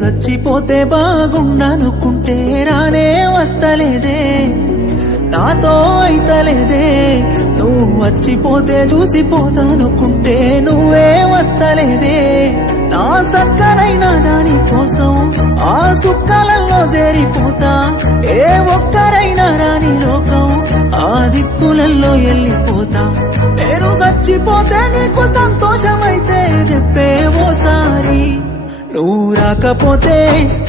చచ్చిపోతే బాగుండనుకుంటే రానే వస్తలేదే, నాతో అయితలేదే. నువ్వు వచ్చిపోతే చూసిపోతానుకుంటే నువ్వే వస్తలేవే. నా సక్కనైనా దాని కోసం ఆ సుక్కలలో చేరిపోతా. ఏ ఒక్కరైనా రాని లోకం ఆ దిక్కులలో వెళ్ళిపోతా. నేను చచ్చిపోతే నీకు సంతోషమైతే చెప్పే ఓసారి. నువ్వు రాకపోతే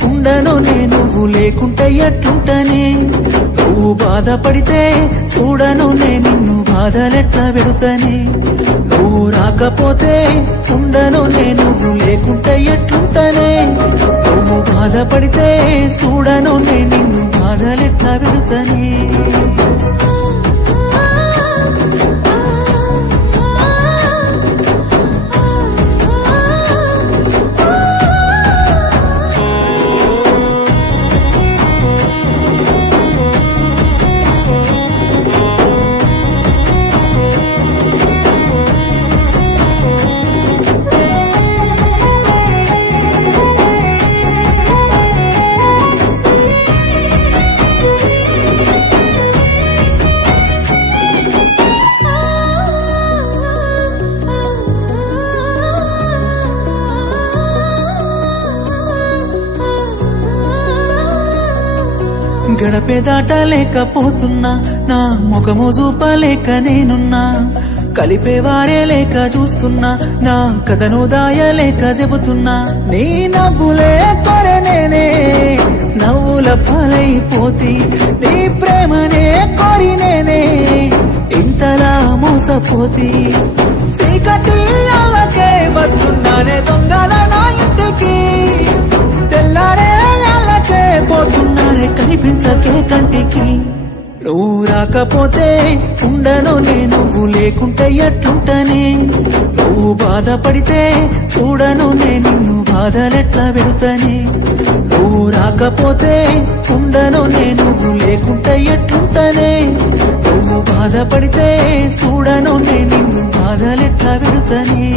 ఉండను నేను, నువ్వు లేకుంటే ఎట్లుంటనే. నువ్వు బాధపడితే చూడను నేను, నిన్ను బాధలెట్లా పెడుతనే. నువ్వు రాకపోతే ఉండను నేను, నువ్వు లేకుంటే ఎట్లుంటనే. నువ్వు బాధపడితే చూడను నేను, నిన్ను బాధలెట్లా పెడుతనే. గడపే దాటలేకపోతున్నా, నా ముఖము చూపలేక నేనున్నా. కలిపేవారే లేక చూస్తున్నా, నా కథను దాయలేక చెబుతున్నా. నీ నవ్వులే కొరే నేనే నవ్వుల పాలైపోతి. నీ ప్రేమనే కోరి నేనే ఇంతలా మోసపోతి. చీకటి అల్లకే వస్తున్నానే దొంగల నా ఇంటికి. తెల్లారే అల్లకే పోతున్నానే కనిపించకే కంటికి. నువ్వు రాకపోతే ఉండను నేను, నువ్వు లేకుంటే ఎట్లుంటనే. నువ్వు బాధపడితే చూడను నేను, నిన్ను బాధలెట్లా పెడుతనే. నువ్వు రాకపోతే ఉండను నేను, నువ్వు లేకుంటే ఎట్లుంటనే. నువ్వు బాధపడితే చూడను నేను, నిన్ను బాధలెట్లా పెడుతనే.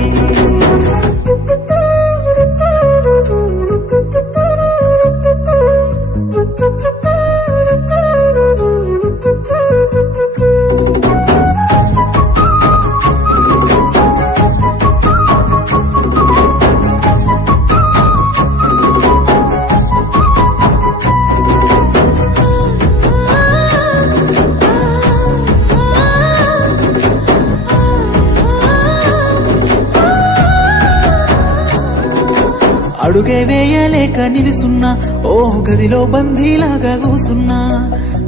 అడుగే వేయలేక నిలుసున్నా, ఓ గదిలో బందీలాగా కూసున్నా.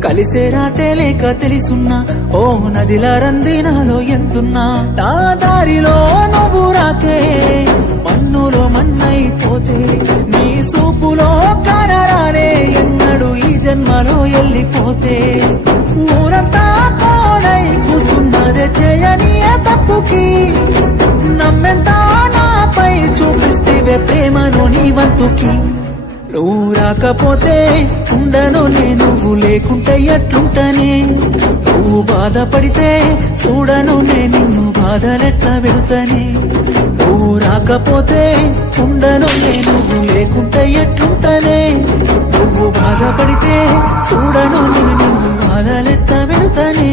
కలిసే రాతే లేక తెలుసున్నా, ఓ నదిలా రందినాలో ఎంతున్నా. నా దారిలో నువ్వు రాకే మన్నులో మన్నైపోతే. నీ సూపులో కనరానే ఎన్నడు ఈ జన్మలో వెళ్ళిపోతే. ఊరంతా కోడై కూస్తున్నదే చేయని తప్పుకి. నమ్మెంత నాపై చూపిస్తేవే ప్రేమను నీ వంతుకి. నువ్వు రాకపోతే ఉండను నేను, నువ్వు లేకుంటే ఎట్లుంటనే. నువ్వు బాధపడితే చూడను నేను, నిన్ను బాధలెట్లా పెడుతనే. నువ్వు రాకపోతే ఉండను నేను, నువ్వు లేకుంటే ఎట్లుంటనే. నువ్వు బాధపడితే చూడను నేను, నిన్ను బాధలెట్లా పెడుతనే.